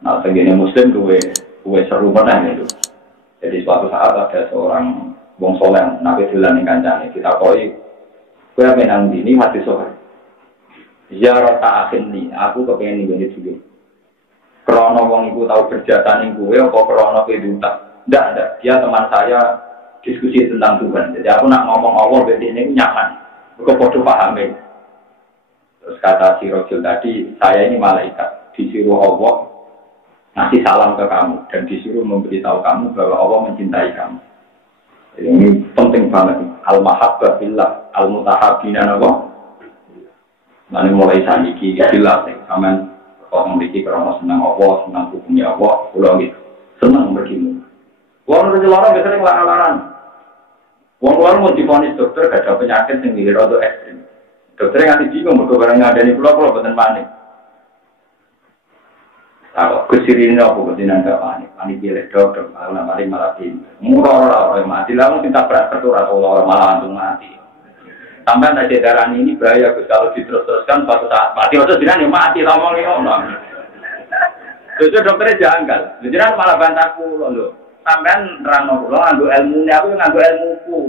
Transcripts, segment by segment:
Nah, segini muslim gue seru banget itu. Jadi suatu saat ada seorang wong soleh nabi dolan ning kancane kita koi gue menang dini hati sore. Ziarah akhir ni, aku kepengen nih dulu. Krono wong iku tahu berjata ning gue apa krono keduta. Ndak, dia teman saya diskusi tentang Tuhan. Jadi aku nak ngomong Allah berarti ini nyaman. Kok podo paham. Terus kata si Rojul tadi, saya ini malaikat, disuruh Allah ngasih salam ke kamu dan disuruh memberitahu kamu bahwa Allah mencintai kamu. Jadi ini penting banget. Al-mahabbah billah, al-mutahabbina Allah. Nanti mulai saniki billah, sampean kok memiliki karena senang Allah, senang hukumnya Allah, pulau gitu, senang begini. Wong orang biasanya larang-larang. Wong luar mau divonis dokter gak ada penyakit yang dihiraukan ekstrim. Dokter yang nanti bingung, barangnya ada di pulau betul panik. Kalau kesirin aku betina nggak panik pilih dokter, malah malah murah orang mati, lalu kita berat terturas orang malah langsung mati. Sampai ada darah ini bahaya, kalau diterus-teruskan suatu saat mati, waktu jiran yang mati, ngomongnya orang. Terus dokternya janggal, jiran malah bantahku loh. Sampai nerang lo nganggo ilmunya, aku nganggo ilmuku.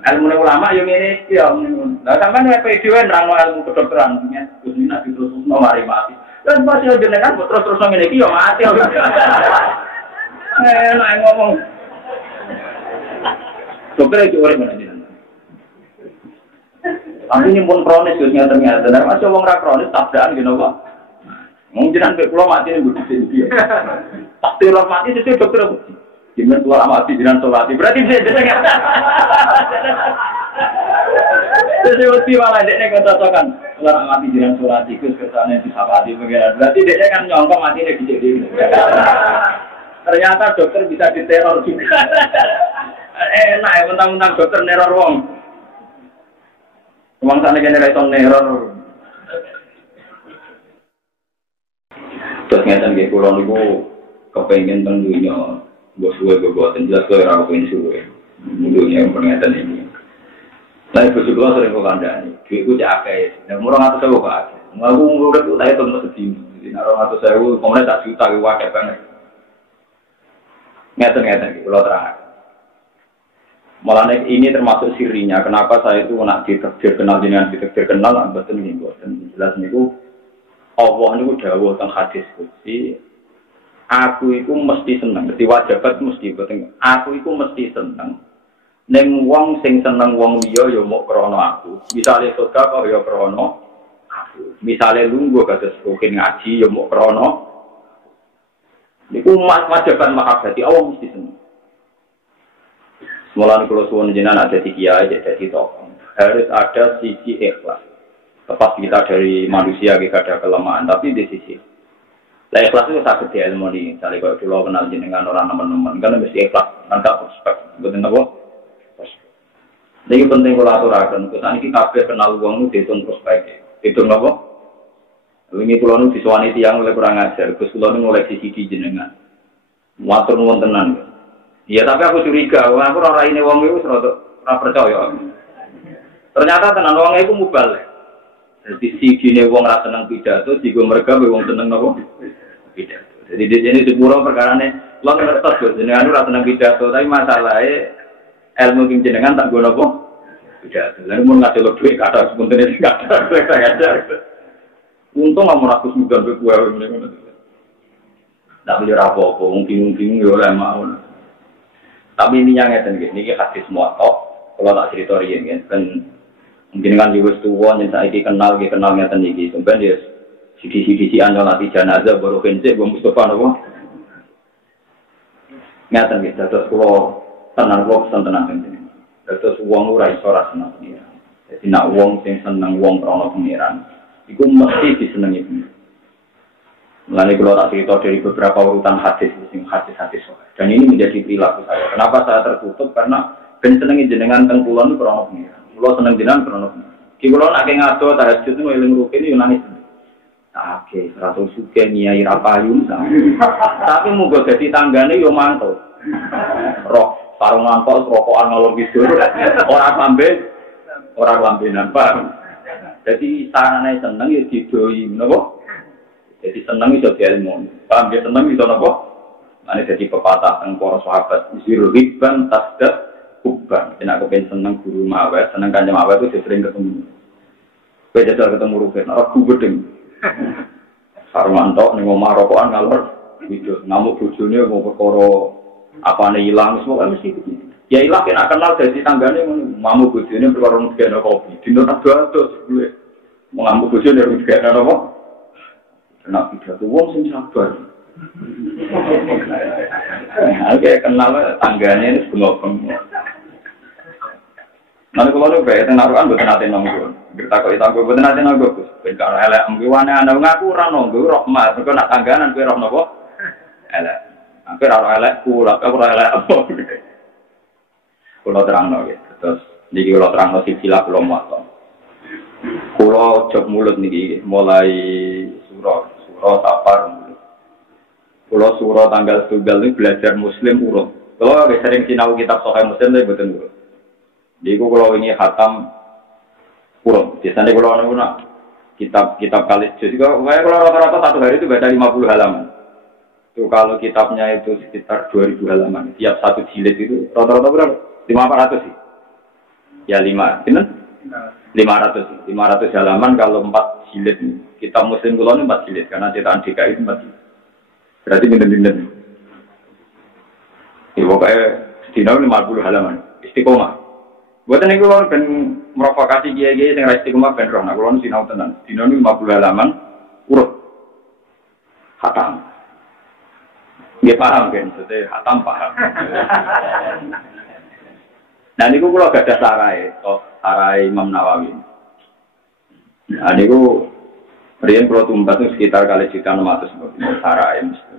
Ilmu ulama yang ini ya. Nah sampai nih PDW nerang ilmu kedokteran, terus ini nanti terus mari mati. Dan pasti jenengan terus ngene iki yo mati. Enak ngomong. Dokter iki ora mana jenengan. Tapi ini pun kronis ternyata. Dan masih wong ra kronis tabrakan gini apa? Mung jenengan kok kula mati ning budi iki. Pasti ora mati itu dokter. Gimana tua mati jenengan salati. Berarti bisa jenengan. Jadi waktu malah dekne kocokan. Kalau mati jenengan salati Gus kersane disapati pengen. Berarti dekne kan nyongko matine dicek. Ternyata dokter bisa diteror juga. Enak ya mentang-mentang dokter neror wong. Wong sana kene ra iso neror. Terus ngeten nggih kula niku kepengin teng dunya bos suwe boten jelas kowe ora kepengin suwe. Dunya pengeten iki. Lah iku juga sering kok kandhani. Duitku cak akeh. Nek murah 100.000 kok akeh. Aku urip kok tak hitung sedina. Nek 200.000 komene tak juta ki akeh banget. Ngeten iki kula terang. Malah ini termasuk sirinya. Kenapa saya itu nak ditakdir kenal dengan ditakdir kenal mboten nggih mboten. Jelas niku Allah niku dawuh teng hadis qudsi. Aku iku mesti seneng. Dadi wajibat mesti boten. Aku iku mesti seneng. Neng wong sing seneng wong liya ya mok krana aku. Misale sedekah ya krana aku. Misale lungguh kados rukin ngaji ya mok krana. Niku wajiban mahabbati Allah mesti seneng. Mulane kula suwun jenengan ada kiai dadi tokoh. Harus ada sisi ikhlas. Lepas kita dari manusia kita ada kelemahan, tapi di sisi lah ikhlas itu sakit di ilmu ini. Misalnya kalau dulu kenal jenengan orang teman-teman, kan mesti ikhlas, kan tak prospek, betul nggak? Jadi penting kalau aturakan, kita ini kabeh kenal uang itu dihitung prospek, dihitung apa? Ini pulau nu disuani tiang oleh kurang ajar, terus pulau nu ngoleksi CD jenengan, watur nuwun tenan. Iya tapi aku curiga, aku orang ini uang itu serot, orang percaya. Ternyata tenan uang itu mubal. Jadi CD ini uang rasa seneng pidato, jika mereka uang seneng apa? Pidato. Jadi di sini sepuro perkara ini, lo ngertos jenengan itu rasa seneng pidato, tapi masalahnya ilmu jenengan tak guna apa? Pidato. Lalu mau ngasih lo duit, kata sebenarnya nggak ada. Untung nggak mau rakus mudah berkuah ini. Tak beli apa-apa, mungkin ya oleh mau. Tapi ini yang ngeten ini hadis semua top. Kalau tak cerita riyen kan mungkin kan wis tuwa yen saiki kenal ngeten iki. Sampeyan ya sidi-sidi nyolati jenazah baru kencik Mbah Mustofa napa. Ngeten iki dados kula tenan kok tenan penting. Dados wong ora iso ora seneng pengiran. Dadi nek wong sing seneng wong krana pengiran iku mesti disenengi. Mulai kalau tak cerita dari beberapa urutan hadis soal. Dan ini menjadi perilaku saya. Kenapa saya tertutup? Karena ben senengi jenengan teng kulon itu krono pengiran. Kulo seneng jenengan krono pengiran. Ki kulo nek ngado tahajud niku eling rukin yo nangis. Oke, 100 suke nyai ra payu. Tapi muga dadi tanggane yo mantul. Roh sarung mantul rokokan ngalor kidul. Ora lambe nampak. Jadi sarane seneng yo didoi menapa? Jadi seneng iso diilmu. Paham ya seneng iso napa? Ane jadi pepatah teng para sahabat, "Zirul hibban tasdaq hubban." Nek kepen seneng guru mawar, seneng kanjeng mawar itu sering ketemu. Kowe jajal ketemu rugen, aku gedeng. Sarwanto ning omah rokokan ngalor video ngamuk bojone mau perkara apane ilang semua mesti gitu. Ya ilang kena kenal dari tanggane ngamuk bojone perkara ngene kopi. Dino tak dodo sebule. Mau ngamuk bojone ngene apa? Kena pidato wong sing sabar. Oke, kenal tanggane ini bengok-bengok. Nanti kalau lu bayar tenaruhan buat nanti nonggu, kita kau itu aku buat nanti nonggu, bentar elek mengkiwane anda ngaku orang nonggu rahmat, mereka nak tangganan kau rahmat apa? Elek, aku raro elek kulak, aku raro elek apa? Kulo terang nonggu, terus di kulo terang nonggu sila kulo muaton, kulo jok mulut nih, mulai surah tapar, kulo surah tanggal tunggal ini belajar Muslim urut, kulo sering sinau kitab Sahih Muslim tapi betul urut. Di kalau ini khatam kurang. Biasanya kalau orang kitab kali juga, kalau rata-rata satu hari itu baca 50 halaman. Itu kalau kitabnya itu sekitar 2000 halaman. Tiap satu jilid itu rata-rata berapa? 500 sih. Ya 5, benar? 500 halaman kalau 4 jilid. Kitab Muslim kalau ini 4 jilid karena cetakan DKI itu 4 jilid. Berarti benar-benar. Ya pokoknya setidaknya 50 halaman. Istiqomah. Buat ini kalau ben merovokasi kiai-kiai yang rasa istiqomah ben roh, nah kalau ini sinau tenan, dino ini 50 halaman urut, khatam. Dia paham kan, jadi khatam paham. Nah ini kalau gak ada sarai Imam Nawawi. Nah ini Rian kalau tumbat itu sekitar kali juta 600 sarai mesti.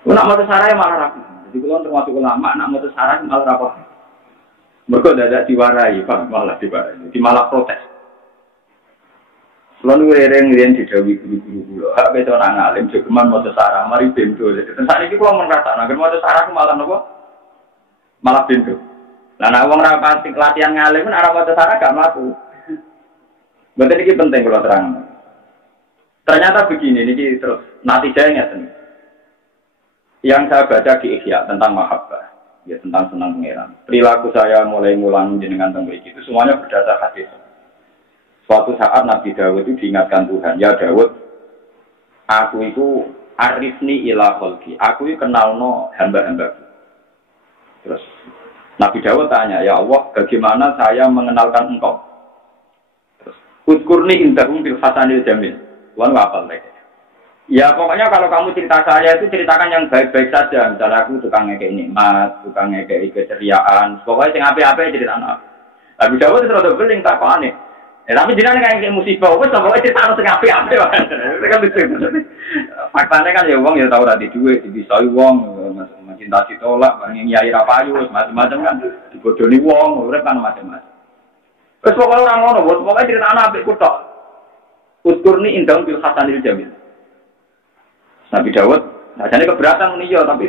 Kalau nak mau sarai malah rapi. Jadi kalau termasuk ulama, nak mau sarai malah rapi. Mereka tidak diwarai, Pak, malah diwarai. Di malah protes. Lalu reng-reng didawi guru-guru. Hak betul orang alim, jogeman mau sesara, mari bento. Jadi saat ini kalau merasa, agar mau sesara malah nopo, malah bento. Nah, uang rapati latihan ngalim pun arah mau sesara gak mampu. Berarti ini penting kalau terang. Ternyata begini, ini terus natijanya sendiri. Yang saya baca di Ihya tentang mahabbah. Ya tentang senang pangeran. Perilaku saya mulai ngulang jenengan tentang itu semuanya berdasar hadis. Suatu saat Nabi Dawud itu diingatkan Tuhan, ya Dawud, aku itu arifni ila kholki, aku itu kenal no hamba-hambaku. Terus Nabi Dawud tanya, ya Allah, bagaimana saya mengenalkan engkau? Terus udkurni indahum bil hasanil jamil. Tuhan apa lagi? Ya pokoknya kalau kamu cerita saya itu ceritakan yang baik-baik saja. Misalnya aku tukang ngekei nikmat, tukang ngekei keceriaan. Pokoknya yang apa-apa cerita anak. Tapi Dawud itu rada beling tak kok aneh. Tapi jenengan ngekei musibah, wes pokoknya cerita anak yang apa-apa. Itu kan lucu. Faktanya kan ya wong ya tahu tadi duit, dibisoi wong, cinta ditolak, nyai rapayu, macam-macam kan. Dibodohi wong, urip kan macam-macam. Terus pokoknya orang ngono, pokoknya cerita anak apik tok. Uskurni indahum bil hasanil jamil. Nabi Dawud, nah jadi keberatan meninggal tapi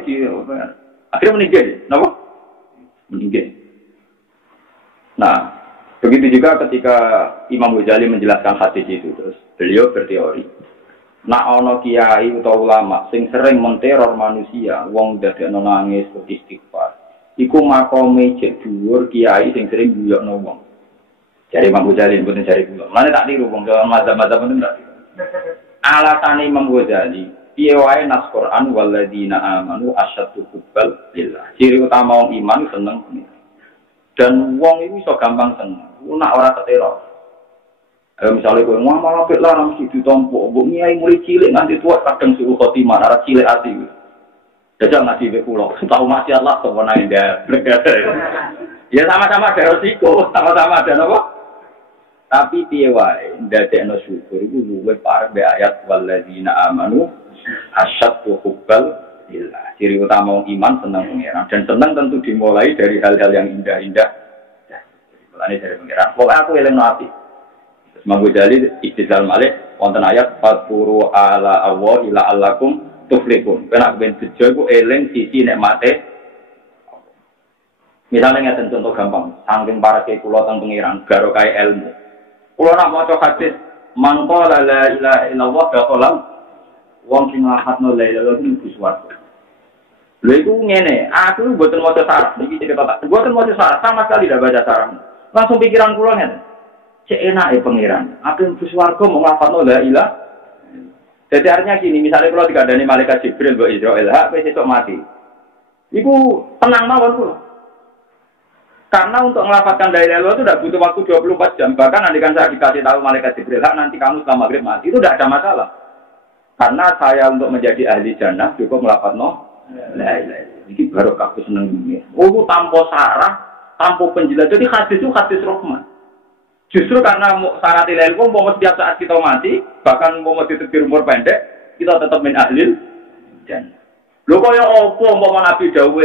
akhirnya meninggal, kenapa? Meninggal. Nah, begitu juga ketika Imam Ghazali menjelaskan hadis itu, terus beliau berteori, nak ono kiai atau ulama sing sering menteror manusia, wong dadekno nangis istighfar, iku makome jek dhuwur kiai sing sering guyokno wong. Jadi Imam Ghazali mboten jari kula. Mane tak niru wong dalam mazhab-mazhab itu ndak. Alasane Imam Ghazali piye wae nas Quran walladzina amanu asyaddu hubbal lillah. Ciri utama wong iman seneng pengiran. Dan wong itu iso gampang seneng. Nek ora keteror. Misalnya kowe ngamal apik lah mesti ditompo. Mbok nyai mulai cilik nganti tua kadang suruh khotimah ora cilik ati. Jajal ngaji be kula. Tahu masih Allah to nang ndak. Ya sama-sama ada resiko, sama-sama ada napa? Tapi piye wae ndadekno syukur iku luwih parek be ayat walladzina amanu asyaddu hubbal lillah. Ciri utama iman senang pangeran dan senang tentu dimulai dari hal-hal yang indah-indah. Mulane dari pangeran. Pokoke aku eling ati. Terus Imam Ghazali istidlal malih wonten ayat fadhkuru ala Allah ila allakum tuflihun. Kena ben bejo iku eling sisi nikmate. Misalnya ngeten contoh gampang, saking pareke kula teng pangeran barokah ilmu. Kula nak maca hadis man qala la ilaha illallah dakhala wong sing nglafadzno la ilaha illallah iku swarga. Lha iku ngene, aku mboten maca sarah iki cerita tak. Mboten maca sarah sama sekali tidak baca sarah. Langsung pikiran kula ngene. Cek enake pangeran. Aku mlebu swarga mau nglafadzno la ilaha. Jadi artinya gini, misalnya kalau dikandani malaikat Jibril mbok Israil, hak wis esuk mati. Iku tenang mawon kula. Karena untuk melafatkan la ilaha illallah itu tidak butuh waktu 24 jam. Bahkan andikan saya dikasih tahu malaikat Jibril, nanti kamu setelah maghrib mati, itu tidak ada masalah. Karena saya untuk menjadi ahli jannah cukup melafatno la ilaha illallah. Ini baru aku seneng dunia. Oh, tanpa sarah, tanpa penjelasan. Jadi hadis itu hadis rahmat. Justru karena syarat la ilaha illallah, setiap saat kita mati, bahkan mau ditekdir umur pendek, kita tetap min ahlil jannah. Lho kaya apa umpama Nabi dawuh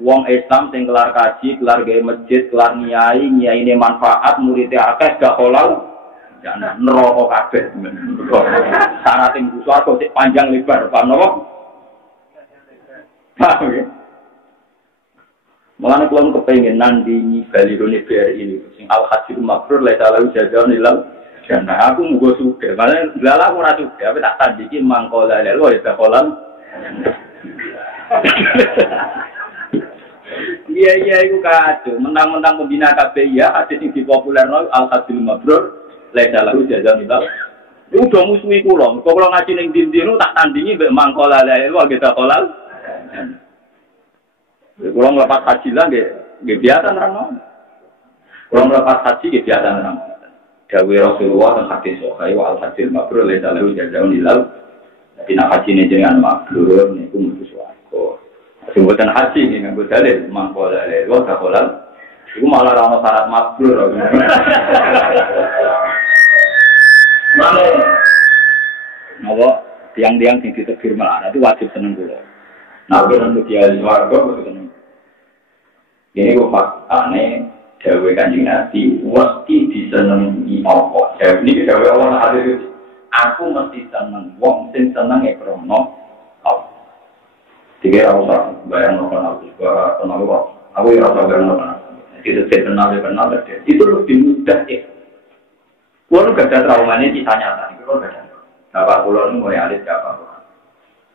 wong Islam sing kelar kaji, kelar gawe masjid, kelar nyai-nyaine manfaat, muridé akeh gak halal, jannah neraka kabeh. Syarat ing swarga sik panjang lebar, paham napa? Paham ya? Mulane kula kepengin nandingi balirone BRI ini sing al-hajjul mabrur la ta'ala jazaa'un ilal jannah. Aku mugo sugih. Malah lala ora sugih, tapi tak tandiki mangkola lelo ya kolam. Iya iku kacau. Mentang-mentang pembina KPI ya hadis sing dipopulerno al-hajjul mabrur la ta'ala jazaa'un ilal. Iku do musuhi kula. Kok kula ngaji ning ndi-ndi tak tandingi mbek mangkola lelo ya kolam. Kalau melepas haji lah, gak biasa nerang. Kalau melepas haji, gak biasa nerang. Dawe Rasulullah dan hadis sokai wa al-hajil mabrur laisa lahu jazaa'un ilal. Jadi nak haji ini jangan mabrur, ini ku mutus wako. Sebutan haji ini nganggo dalil mangkola lelo sakolan. Iku malah rano syarat mabrur. Mana? Nawa tiang-tiang sing ditegir malah itu wajib seneng dulu. Nah, benar dia di warga betul. Ini kok faktane dawe Kanjeng Nabi mesti disenengi apa? Jadi ini dawe Allah hadis aku mesti seneng wong sing seneng krono apa. Tiga rasa bayang nonton aku juga kenal aku ya rasa bayang nonton. Kita kenal itu lebih mudah ya. Kalau gak ada trauma ini kita nyata, kalau gak ada. Bapak pulau ini mulai alis apa?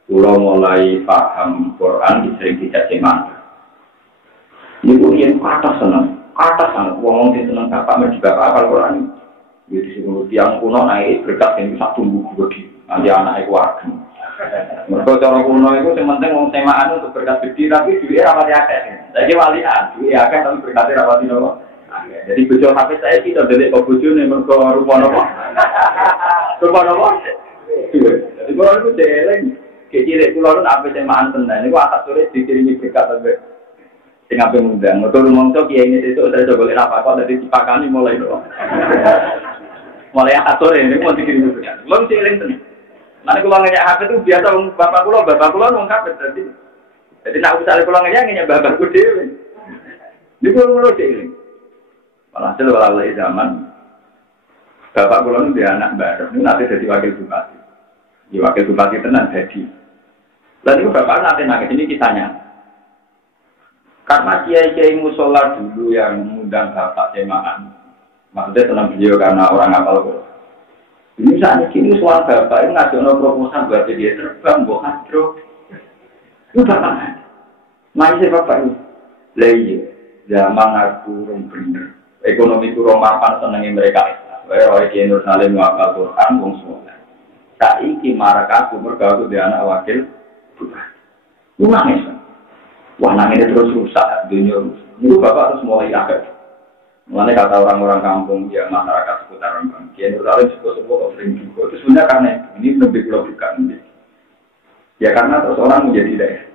Pulau mulai paham Quran sering dicaci maki. Ini punya kata senang, wong sing seneng bapak menjadi bapak apal Quran. Jadi sebelum tiang kuno naik berkat yang bisa tumbuh gede, nanti anak itu warga. Mereka cara kuno itu sementing wong semaan untuk berkat gede, tapi duit rapat akeh. Jadi walian, duit akeh tapi berkatnya rapat dino. Jadi bojo HP saya kita delik kok bojone mergo rupa napa. Rupa napa? Jadi kalau itu jeleng kecil kula nu ape semaan tenan niku akad sore dikirimi berkat sampe sing ape ngundang. Mergo rumangsa kiai ini sesuk saya golek apa kok dadi dipakani mulai lho. Mulai akad sore niku mau dikirimi berkat. Kula jeleng tenan. Nek kula ngejak HP itu biasa bapak kula wong kabeh dadi. Jadi nak usah kula ngejak bapakku dhewe. Niku kula jeleng. Malah selalu zaman bapak kula dia anak baru, nanti jadi wakil bupati. Di wakil bupati tenan jadi. Lalu itu bapak nanti nangis ini kisahnya. Karena kiai-kiai musola dulu yang mengundang bapak semaan, maksudnya tenang beliau karena orang apal kok. Misalnya kini soal bapak itu ngajuin proposal buat dia terbang, buat hadro. Itu bapak. Masih bapak ini. Lagi zaman aku bener. Ekonomi kurang mapan senengi mereka. Orang yang Nur Salim ngapal Quran wong semua. Saiki marak aku mergo dia anak wakil bupati. Lu nangis. Wah nangis terus rusak dunia. Itu bapak harus mulai aktif. Mulai kata orang-orang kampung ya masyarakat sekitar Rembang. Nur Salim semua sering juga. Itu sebenarnya karena ini lebih bukan. Ya karena terus orang menjadi daerah.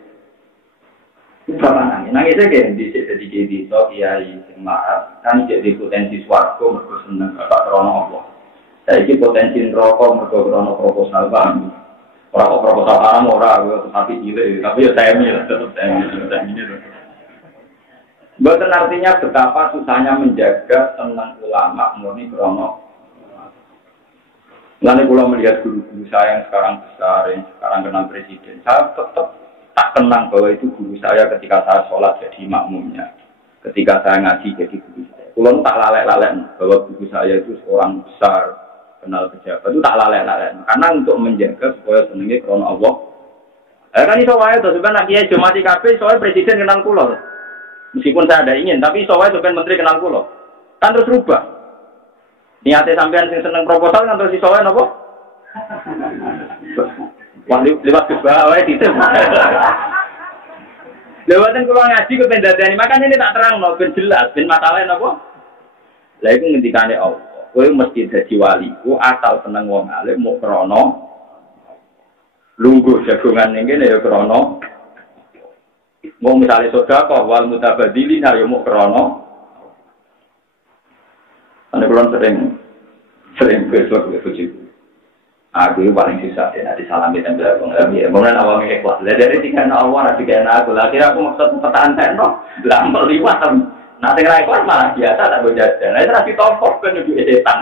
Bapak nangisnya kayak di sok kiai sing marah kan jadi potensi swarga mergo seneng bapak krono Allah. Saiki potensi neraka mergo krono proposal bang. Ora kok proposal haram ora tapi cilik tapi ya saya tetap saya ini. Bukan artinya betapa susahnya menjaga tenang ulama murni krono. Lalu kalau melihat guru-guru saya yang sekarang besar, yang sekarang kenal presiden, saya tetap tak kenang bahwa itu guru saya ketika saya sholat jadi makmumnya. Ketika saya ngaji jadi guru saya. Kulon tak lalek-lalek bahwa guru saya itu seorang besar, kenal pejabat itu tak lalai-lalai. Karena untuk menjaga supaya senengnya karena Allah. Kan iso wae to sampeyan nak kiai Jumati kabeh soalnya presiden kenal kula. Meskipun saya ada ingin, tapi soalnya sampeyan menteri kenal kula. Kan terus rubah. Niate sampeyan sing seneng proposal kan terus iso wae napa? Wah, lewat juga wae itu. Lewatan kula ngaji ke pendadani, makanya ini tak terang no ben jelas, ben masalahnya napa? Lah iku ngendikane Allah. Kowe mesti dadi waliku asal seneng wong alim mau krana lungguh jagongan ning kene ya krana mau misale sedekah wal mutabadilin ya mau krana ana kula sering besok aku paling susah ya nanti salami tembel wong ya kemudian awalnya ikhlas lah dari tiga Allah nanti kena aku lah kira aku maksud pertahanan no lah meliwat nanti kena ikhlas malah biasa tak berjalan lah itu nanti topok kan lebih setan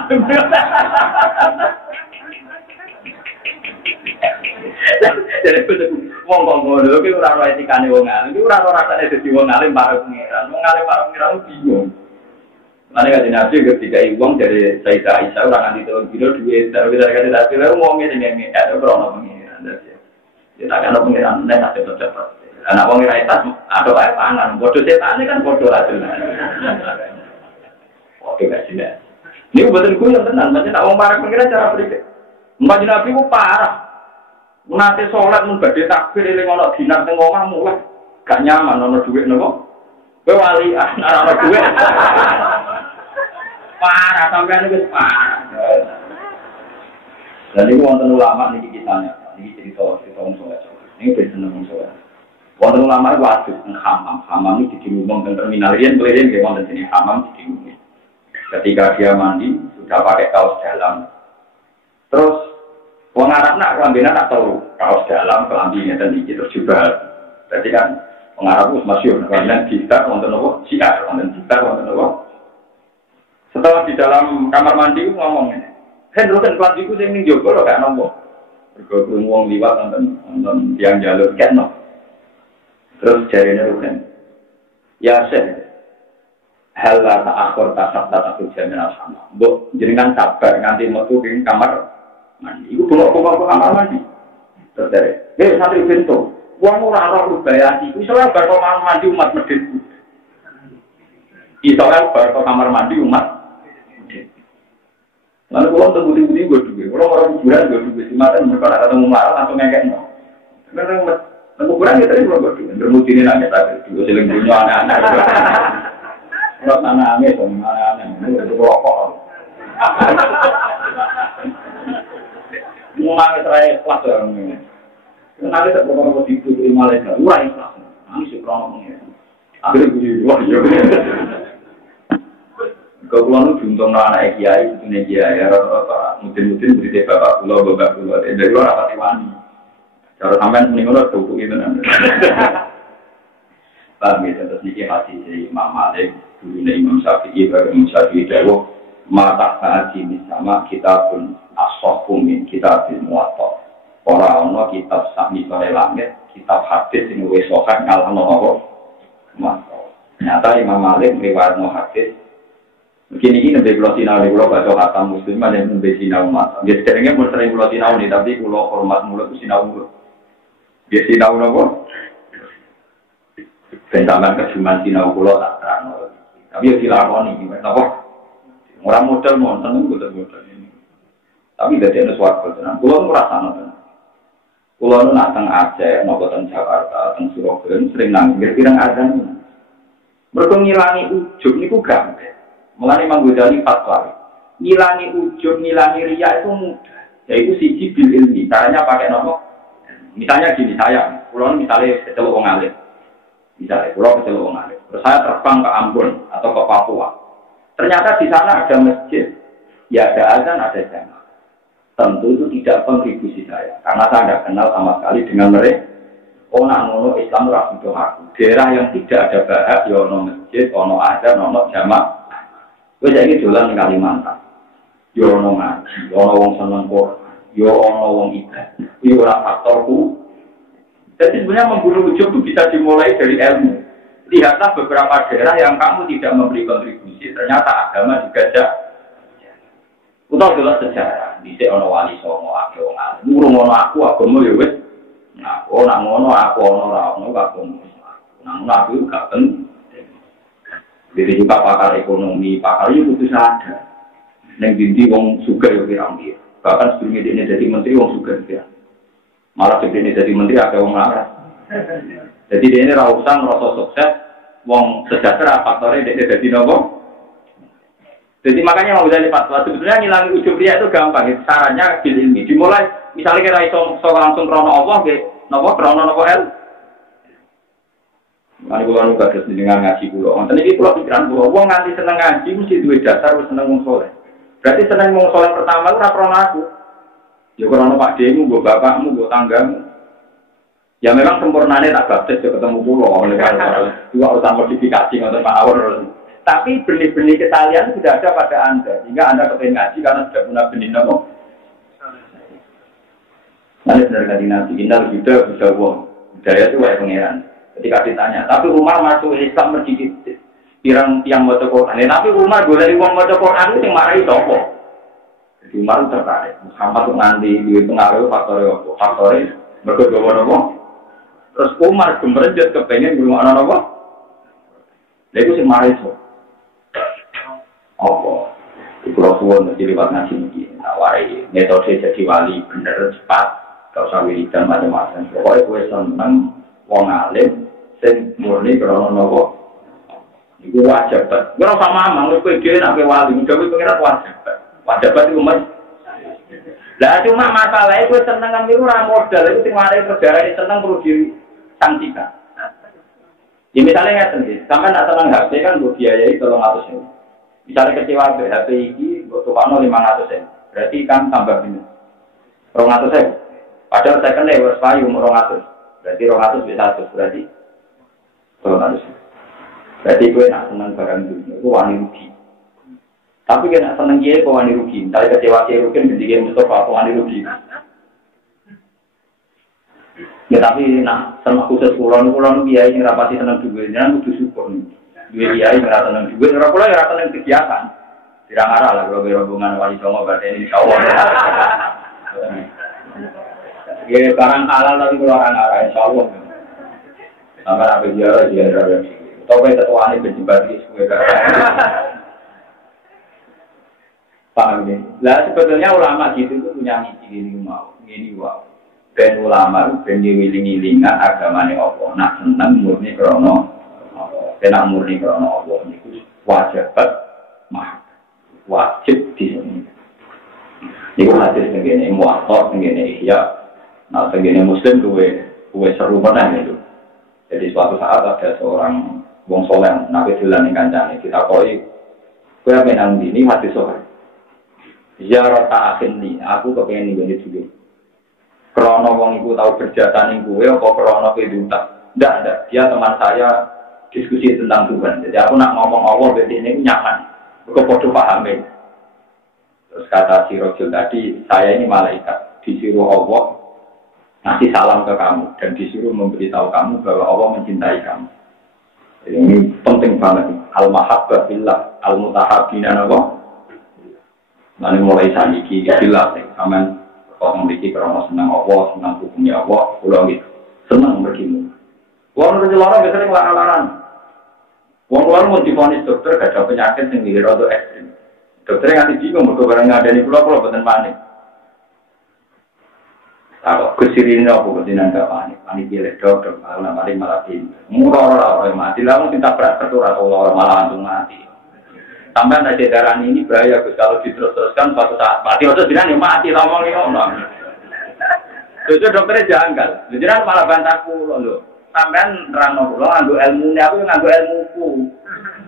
jadi ngomong dulu ki ora ora etikane wong alim ki ora ora rasane dadi wong alim para pengiran bingung mane kan nabi ketika wong dari Sayyidah Aisyah ora nganti tahun kilo duwe tapi dari tapi lha wong ngene ada krono pengiran ya tak ana pengiran nek ate cepet anak wong ora etas ada wae pangan bodho setane kan bodho racun oke gak sih ini betul kuwi tenan macam tak wong para pengiran cara berpikir mbak nabi ku parah. Nate sholat mun badhe takbir eling ana dinar teng omah mulih gak nyaman ana dhuwit napa kowe wali ana dhuwit parah sampeyan wis parah lan iki wonten ulama niki kitanya niki cerita wong sholat niki ben seneng wong sholat wonten ulama wajib hamam iki diumum teng terminal riyen keliling nggih wonten sini hamam diumum ketika dia mandi sudah pakai kaos dalam terus wong Arab nak kelambine tak tahu kaos dalam kelambine dan iki terus juga. Berarti kan wong Arab wis masyhur kelambinan kita wonten apa? Siar wonten kita wonten apa? Setelah di dalam kamar mandi ngomong ngene. Hendro kan kelambiku sing ning jaba lho gak nampa. Mergo wong liwat nonton tiang jalur kene. Terus jarene Ruhen. Ya Syekh. Hal la ta'akhir tasab jamin al-hamam. Mbok jenengan sabar nganti metu ing kamar mandi, itu bolak-balik kamar mandi. Terus dari, santri bento, uang orang bayati, misalnya bar kamar mandi umat medit. Misalnya bar kamar mandi umat medit. Lalu kalau tembudi-budi gue juga, kalau orang kuburan gue juga, si mata mereka ketemu marah langsung ngekek no. Karena kuburan kita ini gue juga, bermutinin nangis tadi, gue seling punya anak-anak. Kalau anak-anak itu, anak-anak itu rokok. Mulai terakhir kelas orang ini. Nanti tak berapa waktu itu di Malaysia, mulai kelas. Nangis sekolah mengira. Akhirnya begini, wah iya. Kalau pulang itu juntung anak kiai, punya kiai, rata-rata mutin-mutin beri bapak pulau. Dari luar apa wani. Cara sampean meninggal ada buku itu nanti. Bagi terus niki hati si Imam Malik, dulunya Imam Syafi'i, Imam Syafi'i Dewo, mata haji sama kita pun asohum min kitab Muwatta. Ora ana kitab sak misale langit, kitab hadis sing wis sahih ngalahno apa? Muwatta. Nyata Imam Malik riwayatno hadis. Begini iki nembe kula sinau kula baca kata muslim lan nembe sinau umat. Nggih derenge pun sering kula sinau nih, tapi kula hormat mulut sinau. Nggih sinau napa? Ben sampean kejuman sinau kula tak terangno. Tapi yo dilakoni napa? Ora modal monten modal ini. Tapi dari ada suatu tenan. Pulau merasa nonton. Pulau nu natang Aceh, nopo teng Jakarta, teng Surabaya sering nangger pirang azan. Mergo ngilangi ujub niku gampang. Mulane Imam Ghazali fatwa. Ngilangi ujub, ngilangi riya itu mudah. Yaitu siji bil ilmi. Caranya pakai nopo? Misalnya gini saya, pulau misalnya kecelok wong alim. Misalnya pulau kecelok wong alim. Terus saya terbang ke Ambon atau ke Papua. Ternyata di sana ada masjid. Ya ada azan, ada jamaah. Tentu itu tidak kontribusi saya, karena saya tidak kenal sama sekali dengan mereka. Nak ngono Islam rakyat aku. Daerah yang tidak ada bahak, ya ono masjid, ono azan, ono jamaah. Gue jadi jualan di Kalimantan. Ya ono ngaji, ya ono wong seneng Quran, ya ono wong ibadah. Itu ora faktorku. Jadi sebenarnya membunuh ujub itu bisa dimulai dari ilmu. Lihatlah beberapa daerah yang kamu tidak memberi kontribusi, ternyata agama juga ada. Untuk jelas sejarah. Dhisik ana wali songo akeh wong alim. Urung ana aku agama ya wis. Nah, nak ngono aku ana ora ono agama. Nang aku gak penting. Jadi juga pakar ekonomi, pakar itu kudu sadar. Neng dindi wong sugih yo pirang-pirang. Bahkan sebelumnya dia jadi menteri wong sugih ya. Malah sebelum dia jadi menteri agak wong larat. Jadi dia ini ra usah ngrasa sukses wong sejahtera faktornya dia jadi nopo. Jadi makanya mau jadi fatwa sebetulnya ngilangi ujub riya itu gampang. Sarannya bil ilmi. Dimulai misalnya kira iso langsung krono Allah nggih napa krono napa el. Mari kula nu kados dengan ngaji kula. Wonten iki kula pikiran kula wong nganti seneng ngaji mesti duwe dasar wis seneng wong saleh. Berarti seneng wong saleh pertama ora krono aku. Ya krono Pak Demu, mbok bapakmu, mbok tanggamu. Ya memang sempurnane tak baptis ya ketemu kula oleh karo dua urusan modifikasi ngoten Pak Awur. Tapi benih-benih ketalian sudah ada pada Anda. Sehingga Anda kepengen ngaji karena sudah punya benih nopo. Nanti benar ganti nanti, Innal Huda bisa wong. Budaya itu wae pangeran. Ketika ditanya, tapi Umar masuk Islam mergi pirang tiang maca Quran. Tapi Umar golek wong maca Quran sing marahi sapa? Jadi Umar tertarik. Muhammad nganti duwe pengaruh faktore apa? Faktore mergo gawa napa? Terus Umar gemerjet kepengin ngrungokno napa? Lha iku sing marahi sapa? Apa? Iku suwun jadi liwat ngaji iki. Nawari metode jadi wali bener cepat, gak usah wiridan macam-macam. Pokoke kowe seneng wong alim sing murni krana napa? Iku wajib. Ora sama mang kowe dhewe nek wali, dhewe pengen wajib. Wajib iku mas. Lah cuma masalahnya kowe seneng niku ora modal, iku sing mari perkara seneng perlu disangsikan. Ya misalnya ngeten iki, sampean nek seneng HP kan mbok biayai 300.000. Misalnya kecewa be HP iki mbok tukokno 500.000. Berarti kan tambah ini. 200.000. Padahal saya kan lewat payu 200. Berarti 200 bisa 100 berarti 200. Berarti gue nak senang barang dunia, gue wani rugi. Tapi gue nak senang dia, gue wani rugi. Tadi kecewa dia rugi, jadi gue Mustafa, gue wani rugi. Ya tapi nak senang khusus kulon biaya yang rapati senang juga, jangan butuh syukur nih. Biaya yang rata senang juga, orang pulau yang rata senang kegiatan. Tidak ngarah lah kalau berhubungan wali songo berarti ini insya Allah. Ya barang halal tapi kalau orang arah insya Allah. Sampai apa ziarah. Tahu ketua ini berjibat di sekolah. Paham ya? Lah sebetulnya ulama gitu itu punya misi ini mau, ini wow. Ben ulama ben diwiling-wilingan agamane Allah. Nak seneng murni krono, nak murni krono Allah itu wajib di sini. Iku hadis begini, muatok begini, ya. Nah, begini Muslim gue seru banget itu. Jadi suatu saat ada seorang wong soleh, nabi jalan yang kancane kita koi, gue menang ini hadis soleh. Ziarah ta'akin ni, aku kepengen ini dulu. Krono wong iku tahu berjatan gue, apa krono kehidupan? Tidak. Dia teman saya diskusi tentang Tuhan. Jadi aku nak ngomong Allah, berarti ini nyaman. Gue podo pahamin. Terus kata si Rojul tadi, saya ini malaikat, disuruh Allah ngasih salam ke kamu dan disuruh memberitahu kamu bahwa Allah mencintai kamu. Jadi ini penting banget. Al-mahabbah billah, al-mutahabbina Allah. Nanti mulai saniki billah, kamen kalau memiliki kerana senang Allah, senang hukumnya Allah, pulang gitu, senang begini. Wong orang biasanya ngelarang-larang. Wong luar mau divonis dokter gak ada penyakit yang dihirau ekstrim. Dokternya ngasih bingung, mereka barangnya ada di pulau betul panik. Kalau kesirin apa kemudian nggak panik pilih dokter, malah mati. Murah orang mati, lalu kita berat terus orang malah langsung mati. Sampai ada darah ini bahaya, kalau diterus-teruskan suatu saat mati, terus jangan mati, ngomong. Terus dokternya janggal, jangan malah bantahku loh. Sampai nerang pulau nganggo ilmunya, aku nganggo ilmuku.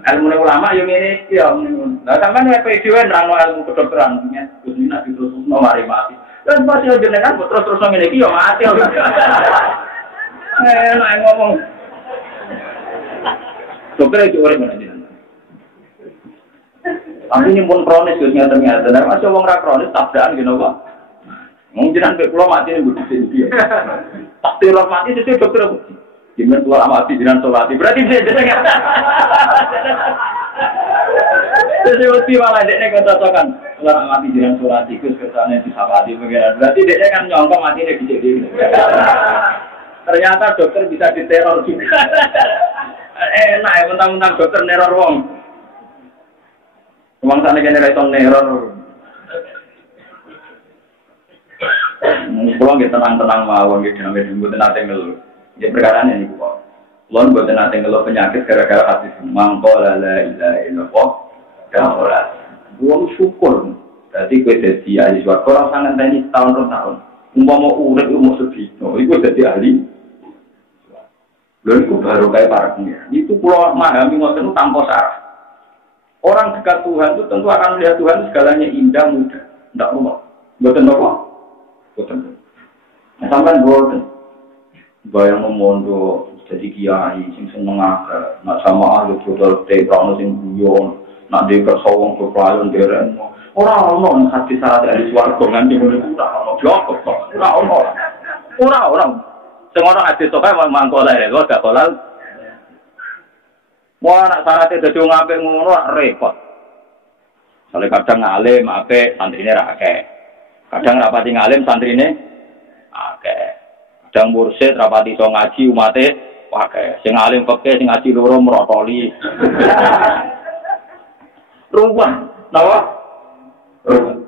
Ilmu ulama yang ini ya. Nah sampai nih PDW nerang ilmu kedokteran, terus ini nanti terus mari mati. Dan pasti jenengan terus ngene iki ya mati. Enak ngomong. Dokter itu orang mana jenengan? Tapi ini pun kronis ternyata. Nah masih wong ra kronis tabrakan gini apa? Mungkin sampai pulau mati ini butuh dia. Pasti orang mati itu dokter. Gimana keluar amati jiran solati? Berarti dia jenengan. Jadi mesti malah dia negotokan. Kalau mati jiran sholat itu kesannya disapati pengiran. Berarti dia kan nyongkong matinya dijadiin. Ternyata dokter bisa diteror juga. Enak ya, mentang-mentang dokter neror wong. Wong sana generator neror. Pulang kita tenang-tenang mawon gitu, namanya buat nanti ngeluh. Jadi perkara ini kok. Lon buat nanti ngeluh penyakit gara-gara hati mangkol la ilaha illallah. Kaulah. Wong syukur. Berarti gue jadi ahli suarga orang sangat tanya tahun-tahun. Mau urip umur sedino, itu jadi ahli. Lalu itu baru kayak para pengiran. Itu pulau memahami ngoten tanpa syarat. Orang dekat Tuhan itu tentu akan melihat Tuhan segalanya indah, mudah. Tidak rumah. Betul apa? Betul. Nah, sampai boten. Bayang memondo jadi kiai, sing seneng agak. Nak sama ahli betul tebrang sing guyon. Nak dipersawang berpelayan deren. Orang-orang hati syarat ahli swarga nganti ngono orang. Orang hadis sokai mangkola ya, kalau gak kolal. Wah, nak syaratnya jadi ngapik ngono repot. Soalnya kadang ngalim, apik, santrine rakeh. Kadang rapati ngalim, santrine akeh. Kadang mursyid, rapati iso ngaji, umate akeh. Sing ngalim peke, sing ngaji loro merotoli. Rubah, napa? Rubah.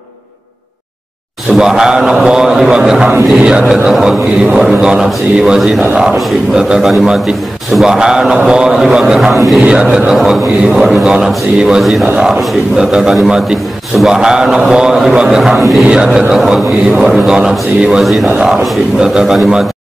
Subhanallah wa bihamdihi adada khalqihi wa ridha nafsihi wa zinata arsyihi adada kalimati. Subhanallah wa bihamdihi adada khalqihi wa ridha nafsihi wa zinata arsyihi adada kalimati. Subhanallah wa bihamdihi adada khalqihi wa ridha nafsihi wa zinata arsyihi adada kalimati.